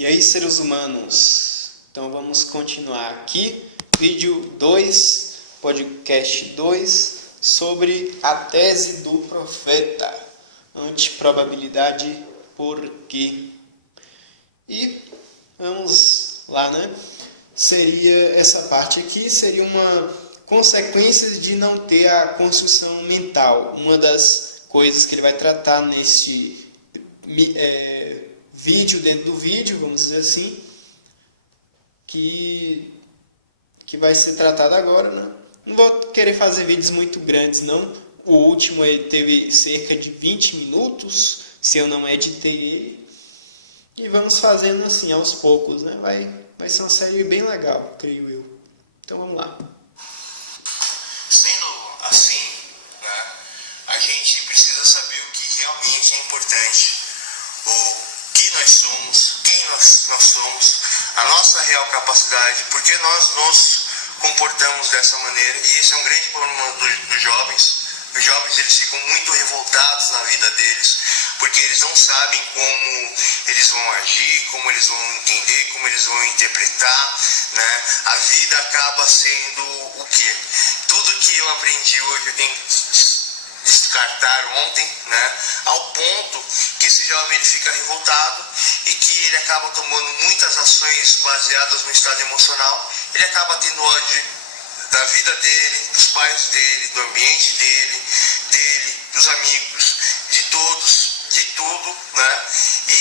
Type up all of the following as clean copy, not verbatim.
E aí, seres humanos, então vamos continuar aqui, vídeo 2, podcast 2, sobre a tese do profeta, antiprobabilidade por quê? E vamos lá, né? Seria essa parte aqui, seria uma consequência de não ter a construção mental, uma das coisas que ele vai tratar neste vídeo dentro do vídeo, vamos dizer assim, que vai ser tratado agora, né? Não vou querer fazer vídeos muito grandes, não. O último ele teve cerca de 20 minutos, se eu não editei ele. E vamos fazendo assim, aos poucos, né? Vai ser uma série bem legal, creio eu. Então vamos lá. Sendo assim, né, a gente precisa saber o que realmente é importante. O que nós somos, quem nós somos, a nossa real capacidade, porque nós nos comportamos dessa maneira. E esse é um grande problema dos jovens. Os jovens eles ficam muito revoltados na vida deles, porque eles não sabem como eles vão agir, como eles vão entender, como eles vão interpretar, né? A vida acaba sendo o quê? Tudo que eu aprendi hoje eu tenho que descartar ontem, né? Ao ponto que esse jovem ele fica revoltado e que ele acaba tomando muitas ações baseadas no estado emocional. Ele acaba tendo ódio da vida dele, dos pais dele, do ambiente dele, dos amigos, de todos, de tudo, né? E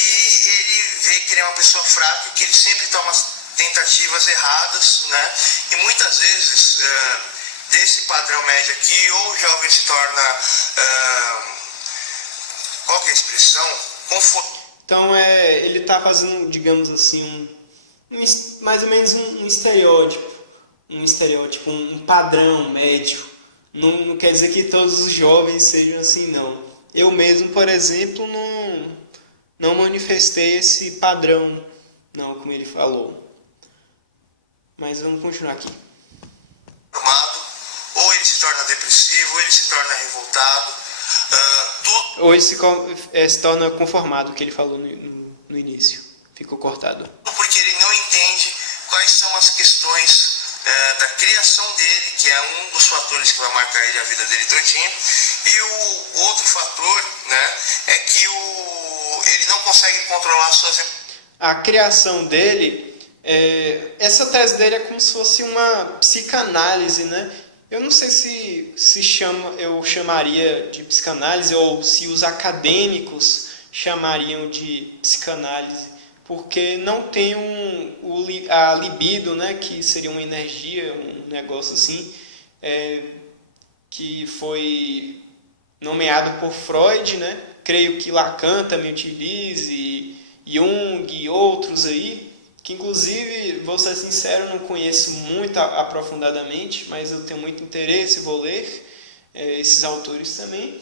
ele vê que ele é uma pessoa fraca, que ele sempre toma tentativas erradas, né? E muitas vezes, desse padrão médio aqui, ou o jovem se torna, qual que é a expressão? Então, ele está fazendo, digamos assim, mais ou menos um estereótipo. Um padrão médio. Não quer dizer que todos os jovens sejam assim, não. Eu mesmo, por exemplo, não manifestei esse padrão, não, como ele falou. Mas vamos continuar aqui. Ou ele se torna depressivo, ou ele se torna revoltado. Ou ele se torna conformado, que ele falou no início. Ficou cortado. Porque ele não entende quais são as questões da criação dele, que é um dos fatores que vai marcar ele a vida dele todinha. E o outro fator, né, é que ele não consegue controlar suas... A criação dele, essa tese dele é como se fosse uma psicanálise, né? Eu não sei eu chamaria de psicanálise ou se os acadêmicos chamariam de psicanálise, porque não tem a libido, né, que seria uma energia, um negócio assim, que foi nomeado por Freud, né? Creio que Lacan também utilize, Jung e outros aí, que inclusive, vou ser sincero, não conheço muito aprofundadamente, mas eu tenho muito interesse, vou ler esses autores também.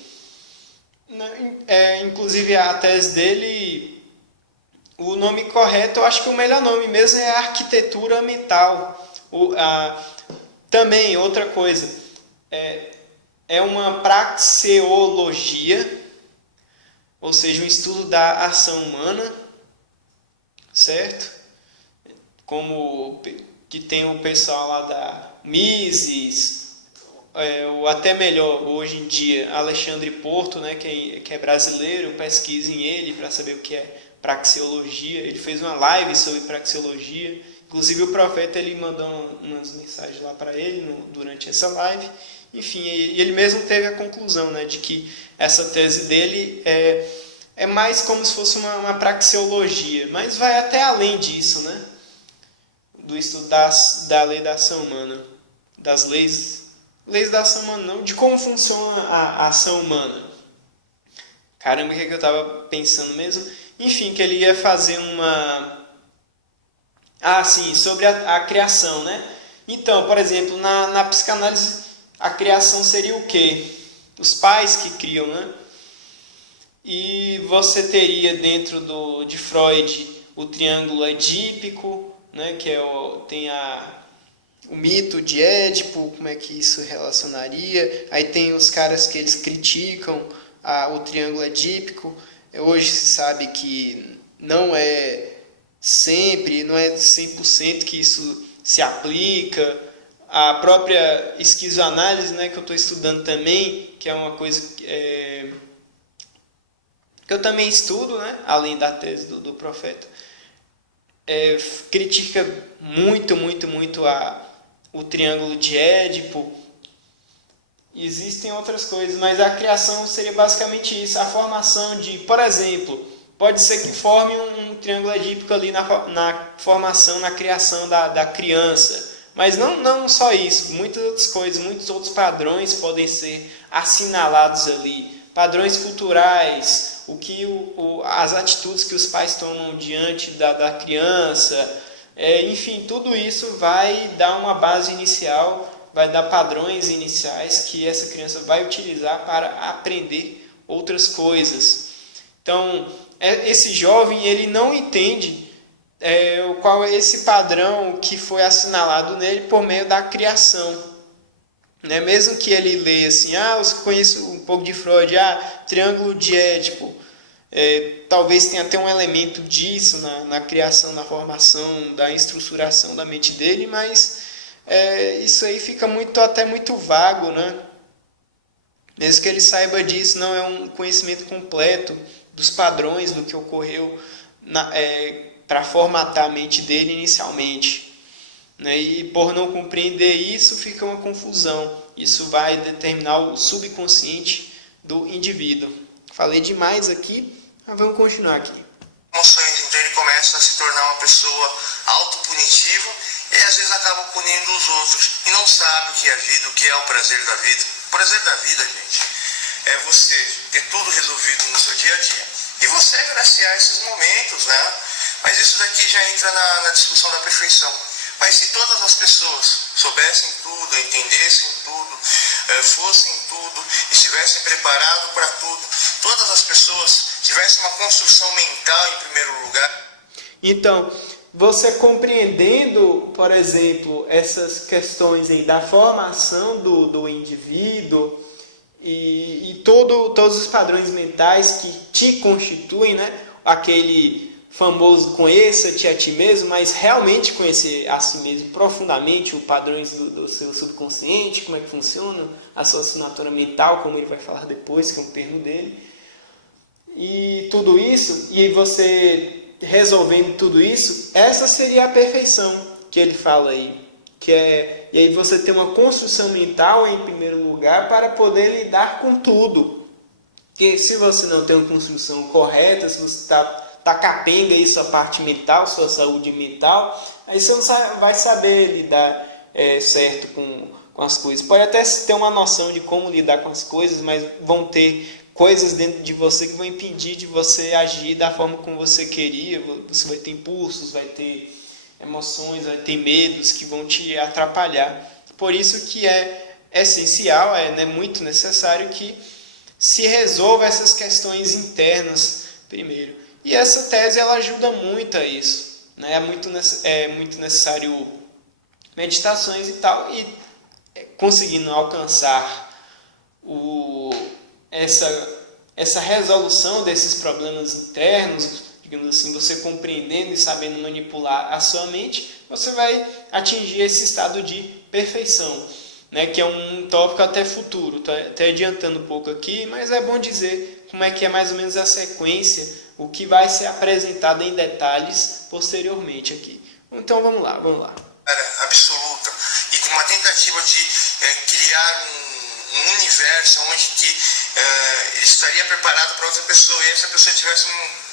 Inclusive a tese dele... O nome correto, eu acho que o melhor nome mesmo é arquitetura mental. Também, outra coisa, é uma praxeologia, ou seja, um estudo da ação humana, certo? Como que tem o pessoal lá da Mises, ou até melhor, hoje em dia, Alexandre Porto, né, que é brasileiro, pesquisem ele para saber o que é praxeologia. Ele fez uma live sobre praxeologia, inclusive o profeta ele mandou umas mensagens lá para ele durante essa live. Enfim, ele mesmo teve a conclusão, né, de que essa tese dele é mais como se fosse uma praxeologia, mas vai até além disso, né, do estudo da lei da ação humana, das leis da ação humana, não, de como funciona a ação humana. Caramba, o que eu estava pensando mesmo? Enfim, que ele ia fazer sobre a criação, né? Então, por exemplo, na psicanálise, a criação seria o quê? Os pais que criam, né? E você teria dentro de Freud o triângulo edípico, né? Que tem o mito de Édipo, como é que isso relacionaria? Aí tem os caras que eles criticam o triângulo edípico. Hoje se sabe que não é sempre, não é 100% que isso se aplica. A própria esquizoanálise, né, que eu estou estudando também, que é uma coisa que eu também estudo, né, além da tese do profeta, critica muito o triângulo de Édipo. Existem outras coisas, mas a criação seria basicamente isso. A formação de, por exemplo, pode ser que forme um triângulo edípico ali na formação, na criação da criança. Mas não só isso, muitas outras coisas, muitos outros padrões podem ser assinalados ali. Padrões culturais, as atitudes que os pais tomam diante da criança, enfim, tudo isso vai dar uma base inicial, vai dar padrões iniciais que essa criança vai utilizar para aprender outras coisas. Então, esse jovem, ele não entende qual é esse padrão que foi assinalado nele por meio da criação. Né? Mesmo que ele leia assim, eu conheço um pouco de Freud, triângulo de Édipo, talvez tenha até um elemento disso na criação, na formação, da estruturação da mente dele, mas isso aí fica até muito vago, né? Mesmo que ele saiba disso, não é um conhecimento completo dos padrões do que ocorreu para formatar a mente dele inicialmente. Né? E por não compreender isso, fica uma confusão. Isso vai determinar o subconsciente do indivíduo. Falei demais aqui, mas vamos continuar aqui. Emoções, então ele começa a se tornar uma pessoa autopunitiva e às vezes acaba punindo os outros e não sabe o que é a vida, o que é o prazer da vida. O prazer da vida, gente, é você ter tudo resolvido no seu dia a dia e você agraciar esses momentos, né? Mas isso daqui já entra na discussão da perfeição. Mas se todas as pessoas soubessem tudo, entendessem tudo, fossem tudo, estivessem preparados para tudo, todas as pessoas tivessem uma construção mental em primeiro lugar. Então, você compreendendo, por exemplo, essas questões aí da formação do indivíduo e todos os padrões mentais que te constituem, né? Aquele famoso conheça-te a ti mesmo, mas realmente conhecer a si mesmo profundamente, os padrões do seu subconsciente, como é que funciona, a sua assinatura mental, como ele vai falar depois, que é um termo dele. E tudo isso, e você resolvendo tudo isso, essa seria a perfeição que ele fala aí. E aí você tem uma construção mental em primeiro lugar para poder lidar com tudo. Porque se você não tem uma construção correta, se você está capenga aí sua parte mental, sua saúde mental, aí você não vai saber lidar certo com as coisas. Pode até ter uma noção de como lidar com as coisas, mas vão ter coisas dentro de você que vão impedir de você agir da forma como você queria. Você vai ter impulsos, vai ter emoções, vai ter medos que vão te atrapalhar. Por isso que é essencial, muito necessário que se resolva essas questões internas primeiro. E essa tese ela ajuda muito a isso. Né? É muito necessário meditações e tal, e conseguindo alcançar essa resolução desses problemas internos, digamos assim, você compreendendo e sabendo manipular a sua mente, você vai atingir esse estado de perfeição, né? Que é um tópico até futuro. Estou até adiantando um pouco aqui, mas é bom dizer como é que é mais ou menos a sequência, o que vai ser apresentado em detalhes posteriormente aqui. Então vamos lá. Absoluta, e com uma tentativa de criar um universo onde que ele estaria preparado para outra pessoa, e essa pessoa tivesse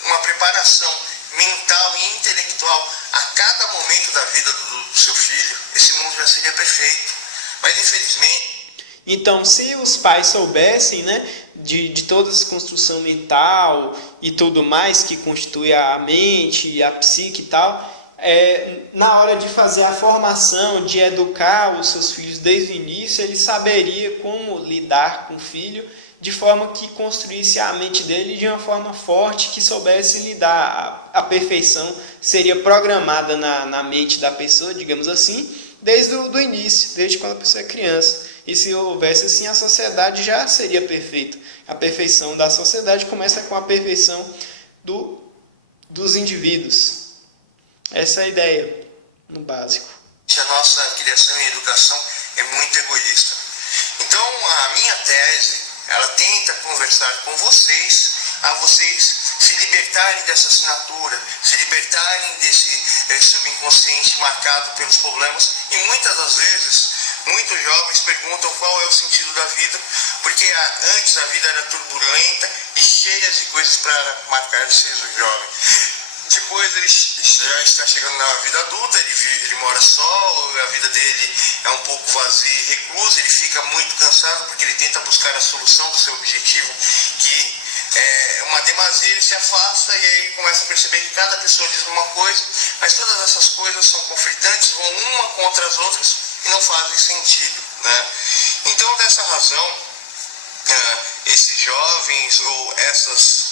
uma preparação mental e intelectual a cada momento da vida do seu filho, esse mundo já seria perfeito. Mas infelizmente... Então, se os pais soubessem, né, de toda essa construção mental e tudo mais que constitui a mente, a psique e tal, na hora de fazer a formação, de educar os seus filhos desde o início, ele saberia como lidar com o filho de forma que construísse a mente dele de uma forma forte, que soubesse lidar. A perfeição seria programada na mente da pessoa, digamos assim, desde o início, desde quando a pessoa é criança. E se houvesse assim, a sociedade já seria perfeita. A perfeição da sociedade começa com a perfeição dos indivíduos. Essa é a ideia, no básico. A nossa criação e educação é muito egoísta. Então, a minha tese, ela tenta conversar com vocês, a vocês se libertarem dessa assinatura, se libertarem desse subconsciente marcado pelos problemas. E muitas das vezes, muitos jovens perguntam qual é o sentido da vida, porque antes a vida era turbulenta e cheia de coisas para marcar esses jovens. Depois ele já está chegando na vida adulta, ele mora só, a vida dele é um pouco vazia e reclusa, ele fica muito cansado porque ele tenta buscar a solução do seu objetivo, que é uma demasia, ele se afasta e aí começa a perceber que cada pessoa diz uma coisa, mas todas essas coisas são conflitantes, vão uma contra as outras e não fazem sentido, né? Então, dessa razão, esses jovens ou essas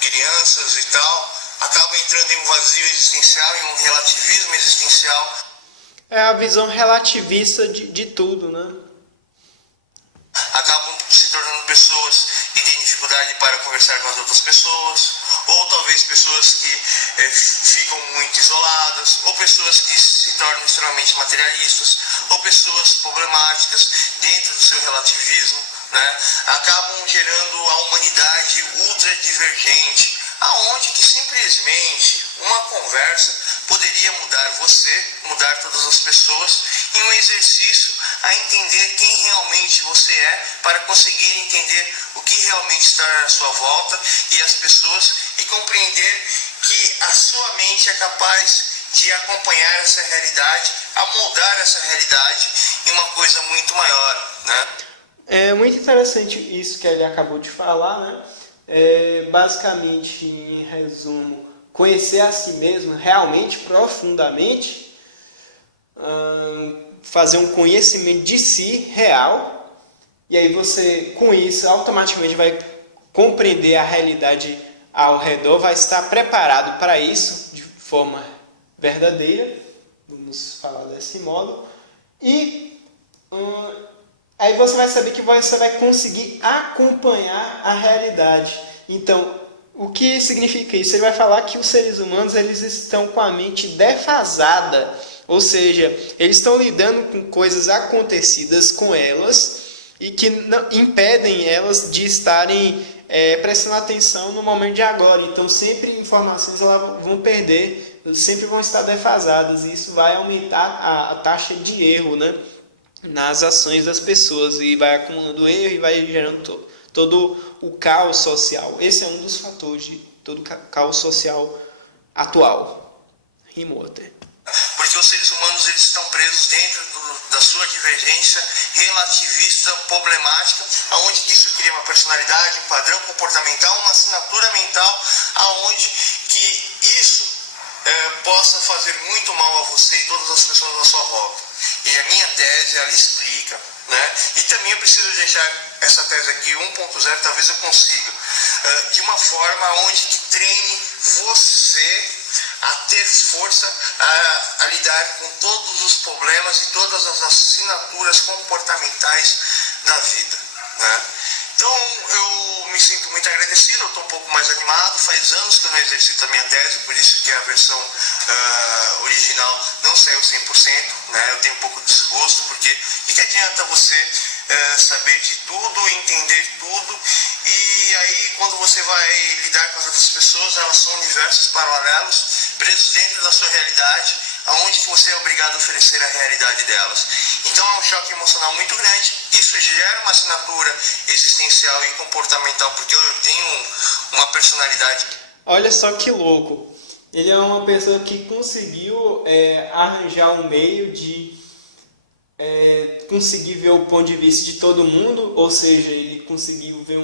crianças e tal acabam entrando em um vazio existencial, em um relativismo existencial. É a visão relativista de tudo, né? Acabam se tornando pessoas que têm dificuldade para conversar com as outras pessoas, ou talvez pessoas que ficam muito isoladas, ou pessoas que se tornam extremamente materialistas, ou pessoas problemáticas dentro do seu relativismo, né? Acabam gerando a humanidade ultra divergente, aonde que simplesmente uma conversa poderia mudar você, mudar todas as pessoas, em um exercício a entender quem realmente você é, para conseguir entender o que realmente está à sua volta e as pessoas, e compreender que a sua mente é capaz de acompanhar essa realidade, a moldar essa realidade em uma coisa muito maior, né? É muito interessante isso que ele acabou de falar, né? Basicamente, em resumo, conhecer a si mesmo realmente, profundamente, fazer um conhecimento de si real, e aí você, com isso, automaticamente vai compreender a realidade ao redor, vai estar preparado para isso de forma verdadeira, vamos falar desse modo, e aí você vai saber que você vai conseguir acompanhar a realidade. Então, o que significa isso? Ele vai falar que os seres humanos eles estão com a mente defasada, ou seja, eles estão lidando com coisas acontecidas com elas e que não, impedem elas de estarem prestando atenção no momento de agora. Então, sempre informações elas vão perder, sempre vão estar defasadas, e isso vai aumentar a taxa de erro, né, nas ações das pessoas, e vai acumulando erro e vai gerando todo o caos social. Esse é um dos fatores de todo o caos social atual. Rimou até. Porque os seres humanos eles estão presos dentro da sua divergência relativista problemática, aonde que isso cria uma personalidade, um padrão comportamental, uma assinatura mental, aonde que isso possa fazer muito mal a você e todas as pessoas à sua volta. E a minha tese, ela explica, né? E também eu preciso deixar essa tese aqui 1.0, talvez eu consiga, de uma forma onde que treine você a ter força a lidar com todos os problemas e todas as assinaturas comportamentais da vida, né? Então eu me sinto muito agradecido, eu estou um pouco mais animado, faz anos que eu não exercito a minha tese, por isso que a versão original não saiu 100%, né? Eu tenho um pouco de desgosto, porque o que adianta você saber de tudo, entender tudo, e aí quando você vai lidar com as outras pessoas, elas são universos paralelos, presos dentro da sua realidade, aonde que você é obrigado a oferecer a realidade delas. Então é um choque emocional muito grande, isso gera uma assinatura existencial e comportamental, porque eu tenho uma personalidade. Olha só que louco, ele é uma pessoa que conseguiu arranjar um meio de conseguir ver o ponto de vista de todo mundo, ou seja, ele conseguiu ver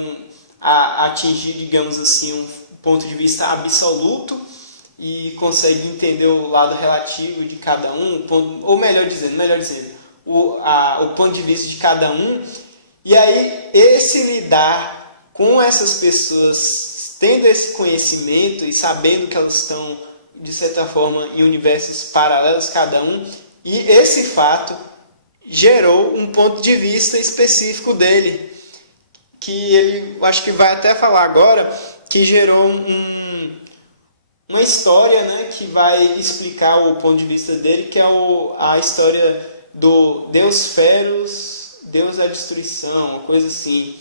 atingir, digamos assim, um ponto de vista absoluto, e consegue entender o lado relativo de cada um, ou melhor dizendo, o ponto de vista de cada um, e aí esse lidar com essas pessoas, tendo esse conhecimento e sabendo que elas estão, de certa forma, em universos paralelos cada um, e esse fato gerou um ponto de vista específico dele, que ele, acho que vai até falar agora, que gerou uma história, né, que vai explicar o ponto de vista dele, que é a história do Deus Feros, Deus da Destruição, uma coisa assim.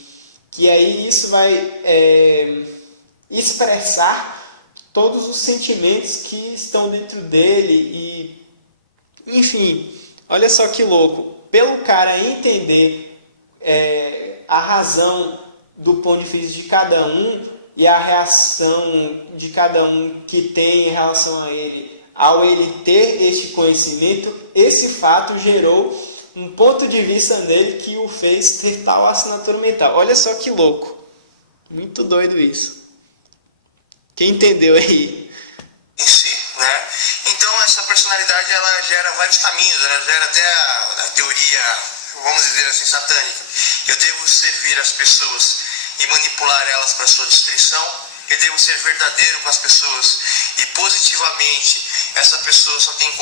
Que aí isso vai expressar todos os sentimentos que estão dentro dele e, enfim, olha só que louco. Pelo cara entender a razão do ponto de vista de cada um e a reação de cada um que tem em relação a ele, ao ele ter este conhecimento, esse fato gerou um ponto de vista nele que o fez ter tal assinatura mental. Olha só que louco. Muito doido isso. Quem entendeu aí? Em si, né? Então essa personalidade ela gera vários caminhos, ela gera até a teoria, vamos dizer assim, satânica. Eu devo servir as pessoas e manipular elas para sua destruição. Eu devo ser verdadeiro com as pessoas e positivamente essa pessoa só tem...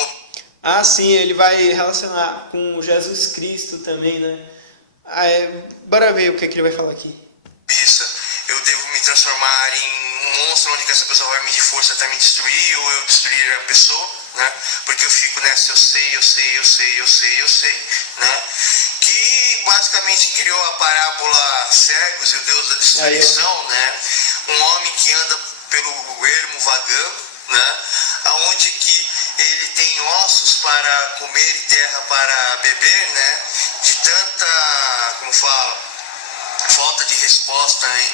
Ah, sim, ele vai relacionar com Jesus Cristo também, né? Bora ver o que ele vai falar aqui. Eu devo me transformar em um monstro onde essa pessoa vai medir força até me destruir ou eu destruir a pessoa, né? Porque eu fico nessa eu sei, né? Que basicamente criou a parábola Cegos e o Deus da Destruição, né? Um homem que anda pelo ermo vagando, né? Aonde que ele tem ossos para comer e terra para beber, né? De tanta, como fala, falta de resposta, né,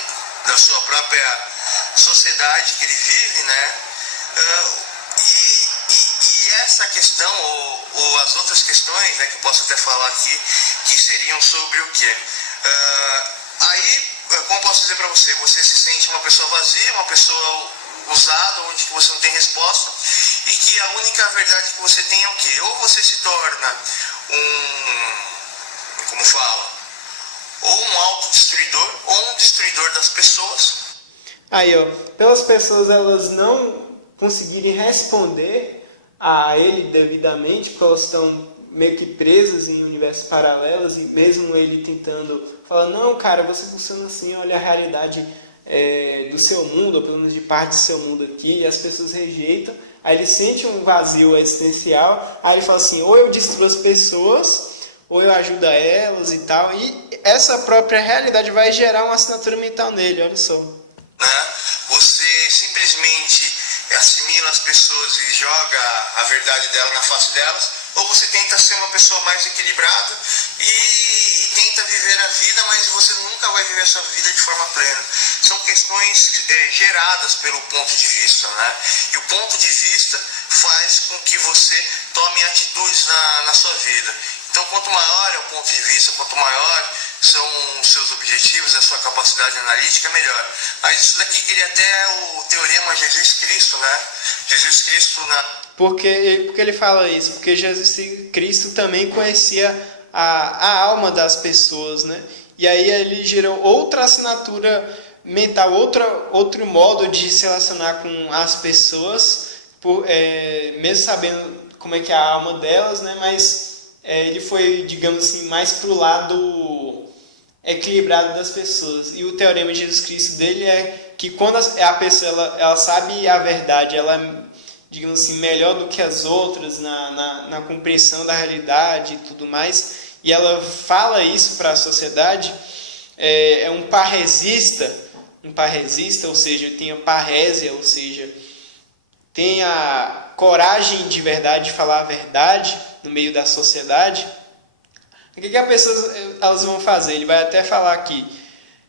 da sua própria sociedade que ele vive, né? E essa questão, ou as outras questões, né, que eu posso até falar aqui, que seriam sobre o quê? Aí, como posso dizer para você, você se sente uma pessoa vazia, uma pessoa usada, onde que você não tem resposta, e que a única verdade que você tem é o quê? Ou você se torna como fala, ou um autodestruidor, ou um destruidor das pessoas. Aí, ó, pelas pessoas elas não conseguirem responder a ele devidamente, porque elas estão meio que presas em universos paralelos, e mesmo ele tentando falar, não, cara, você funciona assim, olha a realidade do seu mundo, ou pelo menos de parte do seu mundo aqui, e as pessoas rejeitam, aí ele sente um vazio existencial, aí ele fala assim, ou eu destruo as pessoas, ou eu ajudo elas e tal, e essa própria realidade vai gerar uma assinatura mental nele, olha só. Né? Você simplesmente assimila as pessoas e joga a verdade dela na face delas, ou você tenta ser uma pessoa mais equilibrada e tenta viver a vida, mas você nunca vai viver a sua vida de forma plena. São questões geradas pelo ponto de vista, né? E o ponto de vista faz com que você tome atitudes na sua vida. Então, quanto maior é o ponto de vista, quanto maior são os seus objetivos, a sua capacidade analítica, melhor. Mas isso daqui queria até o teorema Jesus Cristo, né? Jesus Cristo Por que ele fala isso? Porque Jesus Cristo também conhecia a alma das pessoas, né? E aí ele gerou outra assinatura mental, outro modo de se relacionar com as pessoas, mesmo sabendo como é que é a alma delas, né? Mas ele foi, digamos assim, mais para o lado equilibrado das pessoas. E o teorema de Jesus Cristo dele é que quando a pessoa ela sabe a verdade, ela é, digamos assim, melhor do que as outras na compreensão da realidade e tudo mais, e ela fala isso para a sociedade, é um parresista, ou seja, tem a parrésia, ou seja, tem a coragem de verdade de falar a verdade no meio da sociedade. O que as pessoas elas vão fazer? Ele vai até falar aqui.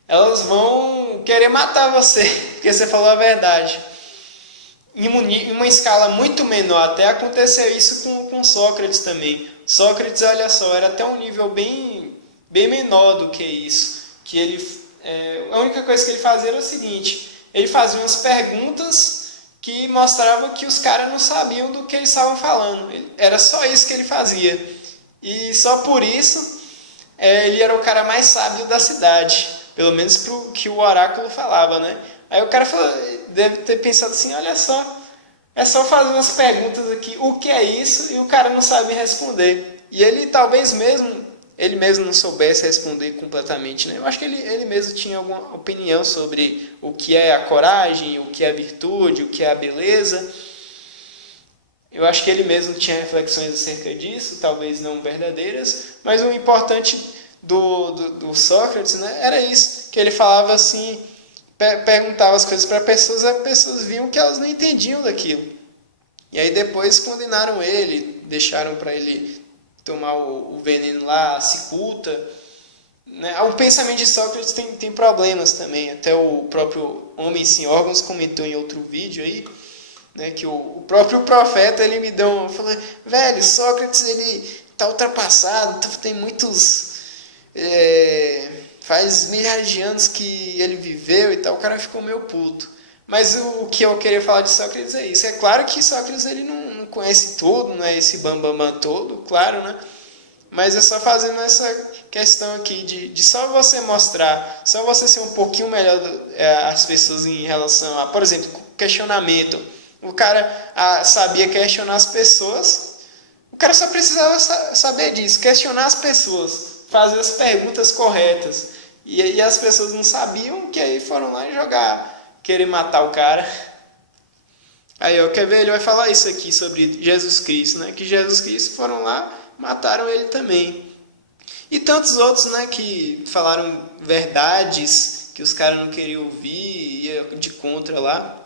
Elas vão querer matar você, porque você falou a verdade. Em uma escala muito menor, até aconteceu isso com Sócrates também. Sócrates, olha só, era até um nível bem menor do que isso. Que a única coisa que ele fazia era o seguinte, ele fazia umas perguntas que mostravam que os caras não sabiam do que eles estavam falando. Era só isso que ele fazia. E só por isso ele era o cara mais sábio da cidade, pelo menos pro que o oráculo falava, né? Aí o cara deve ter pensado assim, olha só, é só fazer umas perguntas aqui, o que é isso? E o cara não sabe responder. E ele talvez mesmo ele mesmo não soubesse responder completamente, né? Eu acho que ele mesmo tinha alguma opinião sobre o que é a coragem, o que é a virtude, o que é a beleza. Eu acho que ele mesmo tinha reflexões acerca disso, talvez não verdadeiras, mas o importante do Sócrates, né, era isso, que ele falava assim, perguntava as coisas para pessoas, as pessoas viam que elas não entendiam daquilo. E aí depois condenaram ele, deixaram para ele tomar o veneno lá, a cicuta. Né? O pensamento de Sócrates tem problemas também. Até o próprio Homem Sem Órgãos comentou em outro vídeo aí, né, que o próprio profeta ele me deu falou, velho, Sócrates ele tá ultrapassado, tem muitos faz milhares de anos que ele viveu e tal. O cara ficou meio puto. Mas o que eu queria falar de Sócrates é isso. É claro que Sócrates ele não conhece tudo, não é esse bambambam todo, claro, né? Mas é só fazendo essa questão aqui de só você mostrar, só você ser um pouquinho melhor as pessoas em relação a, por exemplo, questionamento. O cara sabia questionar as pessoas, o cara só precisava saber disso, questionar as pessoas, fazer as perguntas corretas. E aí as pessoas não sabiam, que aí foram lá e querer matar o cara. Aí, ó, quer ver? Ele vai falar isso aqui sobre Jesus Cristo, né? Que Jesus Cristo foram lá, mataram ele também. E tantos outros, né? Que falaram verdades que os caras não queriam ouvir, ia de contra lá.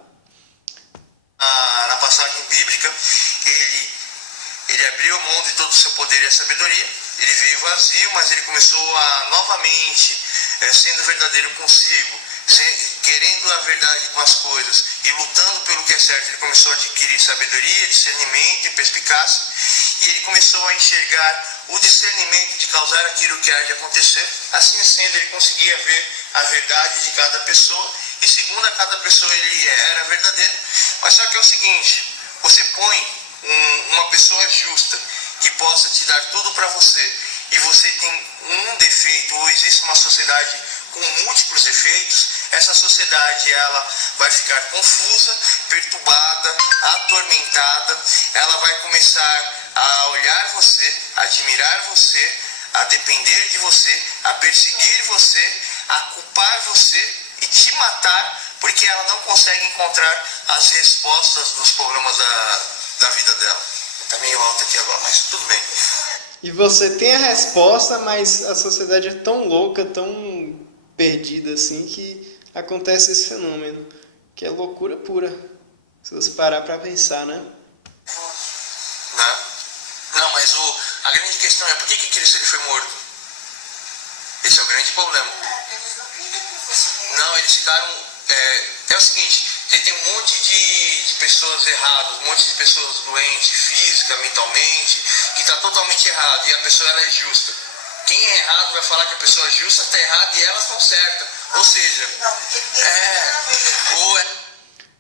Na passagem bíblica, ele abriu mão de todo o seu poder e a sabedoria. Ele veio vazio, mas ele começou a novamente, sendo verdadeiro consigo, querendo a verdade com as coisas e lutando pelo que é certo. Ele começou a adquirir sabedoria, discernimento e perspicácia, e ele começou a enxergar o discernimento de causar aquilo que há de acontecer. Assim sendo, ele conseguia ver a verdade de cada pessoa, e segundo a cada pessoa ele era verdadeiro. Mas só que é o seguinte, você põe uma pessoa justa que possa te dar tudo para você, e você tem um defeito, ou existe uma sociedade com múltiplos defeitos, essa sociedade ela vai ficar confusa, perturbada, atormentada, ela vai começar a olhar você, a admirar você, a depender de você, a perseguir você, a culpar você e te matar, porque ela não consegue encontrar as respostas dos problemas da vida dela. Tá meio alto aqui agora, mas tudo bem. E você tem a resposta, mas a sociedade é tão louca, tão perdida assim, que acontece esse fenômeno, que é loucura pura, se você parar para pensar, né? Não, mas a grande questão é por que Cristo ele foi morto? Esse é o grande problema. Não, eles ficaram... É o seguinte, tem um monte de pessoas erradas, um monte de pessoas doentes, física, mentalmente, que está totalmente errado, e a pessoa ela é justa. Quem é errado vai falar que a pessoa justa está errada e elas estão certas. Ou seja,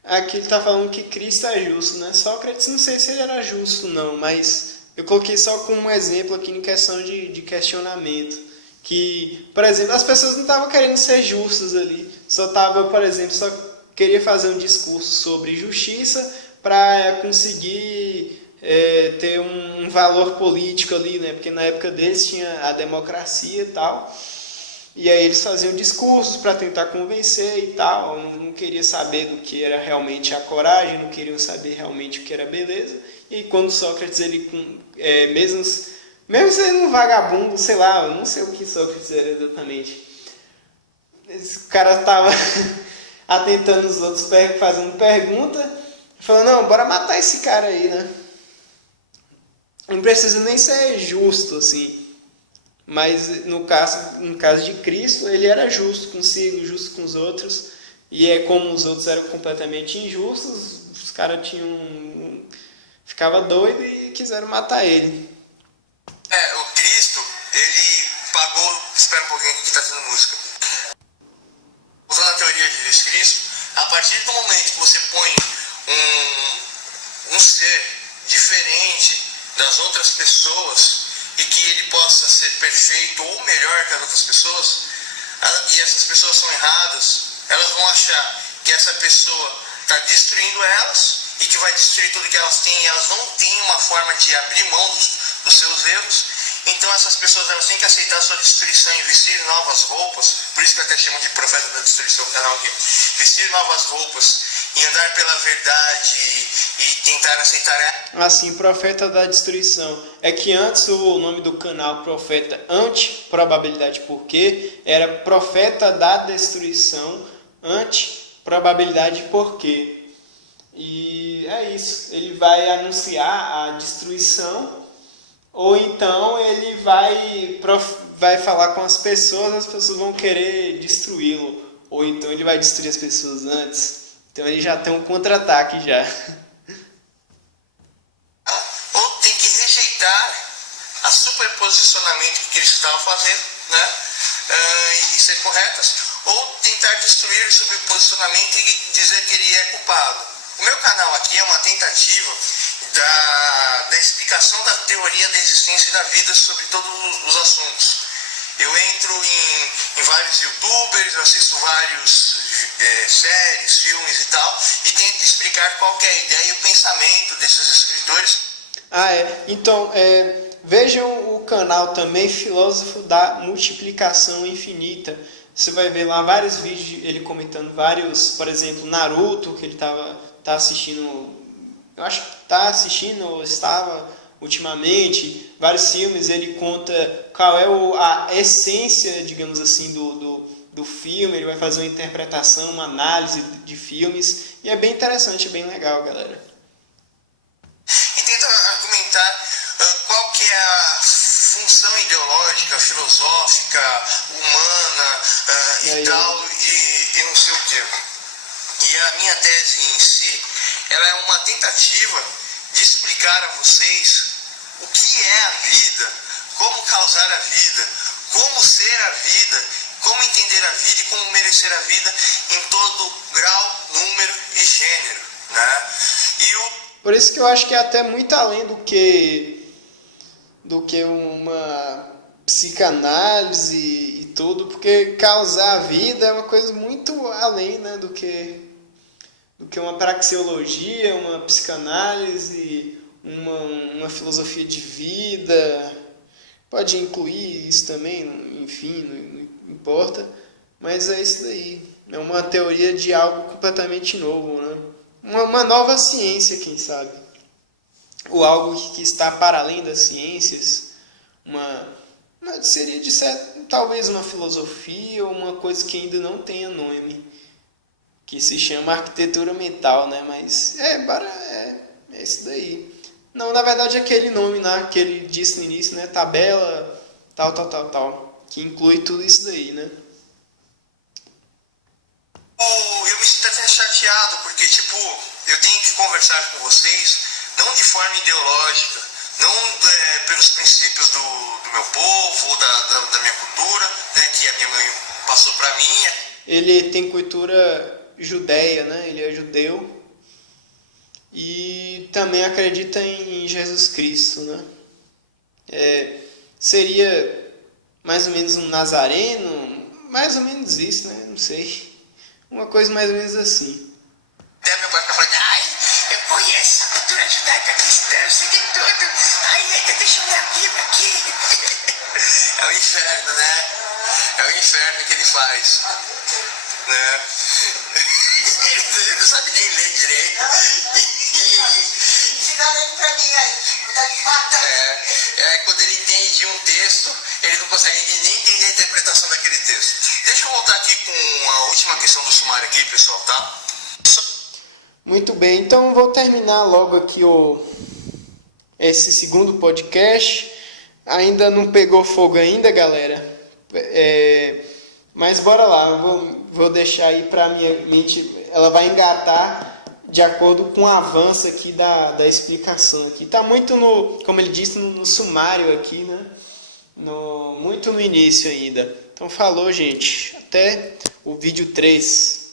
Aqui ele está falando que Cristo é justo, né? Sócrates, não sei se ele era justo não, mas eu coloquei só como um exemplo aqui em questão de questionamento. Que, por exemplo, as pessoas não estavam querendo ser justas ali. Só queria fazer um discurso sobre justiça para conseguir ter um valor político ali, né? Porque na época deles tinha a democracia e tal. E aí eles faziam discursos para tentar convencer e tal. Não queria saber do que era realmente a coragem, não queriam saber realmente o que era beleza. E aí, quando Sócrates, mesmo sendo um vagabundo, sei lá, eu não sei o que Sócrates era exatamente. Esse cara estava atentando os outros, fazendo pergunta, falando, não, bora matar esse cara aí, né? Não precisa nem ser justo, assim. Mas no caso de Cristo, ele era justo consigo, justo com os outros. E como os outros eram completamente injustos, os caras ficava doido e quiseram matar ele. O Cristo, ele pagou... Espera um pouquinho que está tendo música. Usando a teoria de Jesus Cristo, a partir do momento que você põe um ser diferente das outras pessoas e que ele possa ser perfeito ou melhor que as outras pessoas, e essas pessoas são erradas, elas vão achar que essa pessoa está destruindo elas e que vai destruir tudo que elas têm, e elas não têm uma forma de abrir mão dos seus erros. Então essas pessoas elas têm que aceitar a sua destruição e vestir novas roupas. Por isso que eu até chamo de profeta da destruição o canal aqui. Vestir novas roupas e andar pela verdade e tentar aceitar assim, profeta da destruição. É que antes o nome do canal Profeta Anti-Probabilidade Porquê era Profeta da Destruição Anti-Probabilidade Porquê. E é isso. Ele vai anunciar a destruição, ou então ele vai falar com as pessoas vão querer destruí-lo. Ou então ele vai destruir as pessoas antes. Então ele já tem um contra-ataque já. Ou tem que rejeitar a superposicionamento que eles estavam fazendo, né? E ser corretas, ou tentar destruir o superposicionamento e dizer que ele é culpado. O meu canal aqui é uma tentativa da explicação da teoria da existência e da vida sobre todos os assuntos. Eu entro em vários youtubers, eu assisto vários séries, filmes e tal, e tento explicar qual que é a ideia e o pensamento desses escritores. Então, vejam o canal também, Filósofo da Multiplicação Infinita. Você vai ver lá vários vídeos, ele comentando vários, por exemplo, Naruto, que ele tá assistindo, eu acho que está assistindo ou estava ultimamente, vários filmes. Ele conta qual é a essência, digamos assim, do filme. Ele vai fazer uma interpretação, uma análise de filmes, e é bem interessante, é bem legal, galera. E tenta argumentar qual que é a função ideológica, filosófica, humana e tal, e não sei o quê. E a minha tese em si, ela é uma tentativa de explicar a vocês o que é a vida, como causar a vida, como ser a vida, como entender a vida e como merecer a vida em todo grau, número e gênero, né? Por isso que eu acho que é até muito além do que uma psicanálise e tudo, porque causar a vida é uma coisa muito além, né, do que uma praxeologia, uma psicanálise, uma filosofia de vida. Pode incluir isso também, enfim, não importa, mas é isso daí. É uma teoria de algo completamente novo, né? Uma nova ciência, quem sabe. Ou algo que está para além das ciências. Seria de certo, talvez uma filosofia ou uma coisa que ainda não tenha nome, que se chama arquitetura mental, né? Mas é isso daí. Não, na verdade é aquele nome lá que ele disse no início, né? Tabela, tal, que inclui tudo isso daí, né? Eu me sinto até chateado, porque, eu tenho que conversar com vocês, não de forma ideológica, não pelos princípios do meu povo, da minha cultura, né, que a minha mãe passou para mim. Ele tem cultura judeia, né? Ele é judeu e também acredita em Jesus Cristo, né? Seria mais ou menos um nazareno, mais ou menos isso, né? Não sei. Uma coisa mais ou menos assim. Até meu pai tá falando, eu conheço a cultura judaica cristã, eu sei de tudo. Deixa eu ver a Bíblia aqui. É o inferno, né? É o inferno que ele faz, né? Ele não sabe nem ler direito. Se dá nem pra mim aí. Quando ele entende um texto, ele não consegue nem entender a interpretação daquele texto. Deixa eu voltar aqui com a última questão do sumário aqui, pessoal, tá? Muito bem, então vou terminar logo aqui esse segundo podcast. Ainda não pegou fogo ainda, galera. Mas bora lá, eu vou deixar aí pra minha mente, ela vai engatar de acordo com o avanço aqui da explicação aqui. Tá muito como ele disse, no sumário aqui, né? Muito no início ainda. Então falou, gente. Até o vídeo 3.